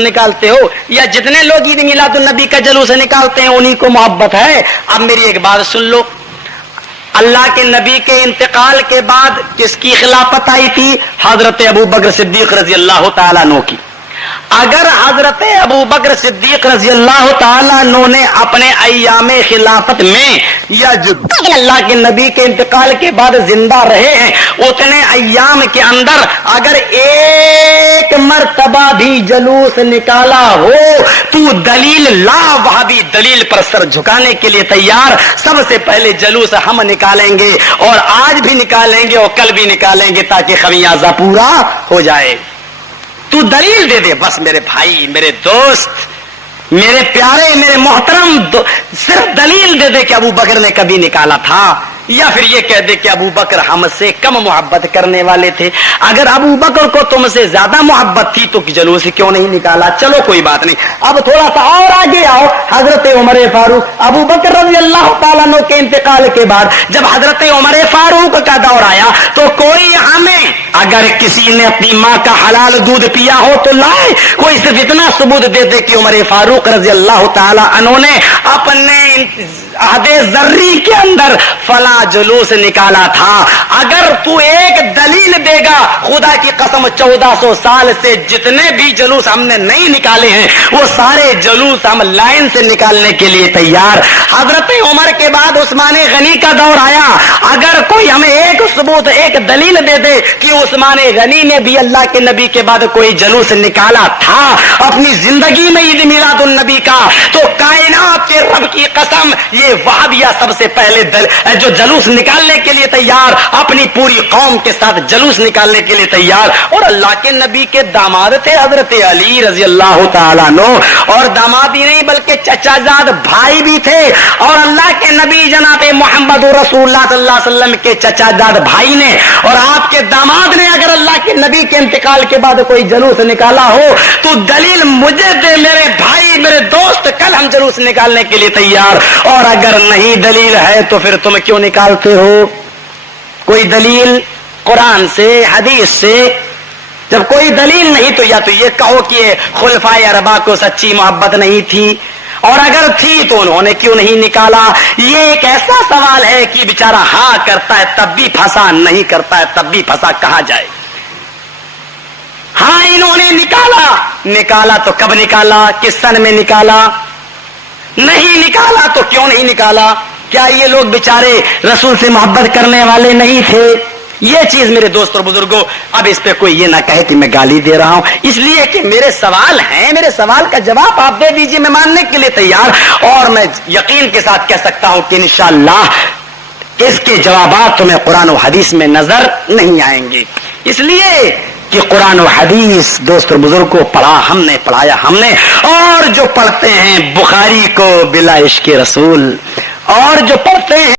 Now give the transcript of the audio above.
निकालते हो या जितने लोग ईद मिलादुन नबी का जलूस निकालते हैं उन्हीं को मोहब्बत है। अब मेरी एक बात सुन लो, अल्लाह के नबी के इंतकाल के बाद किसकी खिलाफत आई थी? हजरत अबू बकर सिद्दीक रजी अल्लाह तआला अन्हु की। अगर हजरत अबू बकर सिद्दीक रजी अल्लाह तआला अन्हु ने अपने अय्यामे खिलाफत में या जो अल्लाह के नबी के इंतकाल के बाद जिंदा रहे हैं उतने अय्याम के अंदर अगर एक मर्तबा भी जलूस निकाला हो तू दलील ला, वह भी दलील पर सर झुकाने के लिए तैयार। सबसे पहले जलूस हम निकालेंगे और आज भी निकालेंगे और कल भी निकालेंगे ताकि खमियाजा पूरा हो जाए। तू दलील दे दे बस मेरे भाई, मेरे दोस्त, मेरे प्यारे, मेरे मोहतरम, सिर्फ दलील दे दे कि अबू बकर ने कभी निकाला था, या फिर ये कह दे कि अबू बकर हमसे कम मोहब्बत करने वाले थे। अगर अबू बकर को तुमसे ज्यादा मोहब्बत थी तो जलूस क्यों नहीं निकाला? चलो कोई बात नहीं, अब थोड़ा सा और आगे आओ। हजरत उमर फारूक, अबू बकर रज़ी अल्लाह तआला अन्हु के इंतकाल के बाद जब हजरत उमर फारूक का दौर आया तो कोई हमें अगर किसी ने अपनी माँ का हलाल दूध पिया हो तो लाए, कोई सिर्फ इतना सबूत दे दे कि उमर फारूक रज़ी अल्लाह तआला अन्हु ने अपने अहदे ज़र्री के अंदर फला जुलूस निकाला था। अगर तू एक दलील देगा, खुदा की कसम 1400 साल से जितने भी जुलूस हमने नहीं निकाले हैं वो सारे जुलूस हम लाइन से निकालने के लिए तैयार। हजरत उमर के बाद उस्मान गनी का दौर आया, अगर कोई हमें एक सबूत, एक दलील दे दे कि उस्मान गनी ने भी अल्लाह के नबी के बाद कोई जुलूस निकाला था अपनी जिंदगी में ईद मिलादुन नबी का, तो कायनात के रब की कसम ये वहाबिया सबसे पहले जो जुलूस निकालने के लिए तैयार, अपनी पूरी कौम के साथ जुलूस निकालने के लिए तैयार। और अल्लाह के नबी के दामाद थे हजरत अली रजी अल्लाह तआला अन्हु, और दामाद ही नहीं बल्कि चचाजाद भाई भी थे। और अल्लाह के नबी जनाब मोहम्मद रसूलुल्लाह सल्लल्लाहु अलैहि वसल्लम के चचाजाद भाई ने और आपके दामाद ने अगर अल्लाह के नबी के इंतकाल के बाद कोई जुलूस निकाला हो तो दलील मुझे दे मेरे भाई, मेरे दोस्त, कल हम जुलूस निकालने के लिए तैयार। और अगर नहीं दलील है तो फिर तुम क्यों निकालते हो? कोई दलील कुरान से, हदीस से? जब कोई दलील नहीं तो या तो ये कहो कि खुलफाए अरबा को सच्ची मोहब्बत नहीं थी, और अगर थी तो उन्होंने क्यों नहीं निकाला। ये एक ऐसा सवाल है कि बेचारा हाँ करता है तब भी फंसा, नहीं करता है तब भी फंसा, कहा जाए। हाँ इन्होंने निकाला तो कब निकाला, किस सन में निकाला? नहीं निकाला तो क्यों नहीं निकाला? क्या ये लोग बेचारे रसूल से मोहब्बत करने वाले नहीं थे? ये चीज मेरे दोस्तों और बुजुर्गों, अब इस पे कोई ये ना कहे कि मैं गाली दे रहा हूं, इसलिए कि मेरे सवाल हैं, मेरे सवाल का जवाब आप दे दीजिए, मैं मानने के लिए तैयार। और मैं यकीन के साथ कह सकता हूं कि इंशाअल्लाह इसके जवाब तुम्हें कुरान और हदीस में नजर नहीं आएंगे, इसलिए कि कुरान और हदीस दोस्त और बुजुर्ग को पढ़ा हमने, पढ़ाया हमने। और जो पढ़ते हैं बुखारी को बिला इश्क़ रसूल, और जो पढ़ते हैं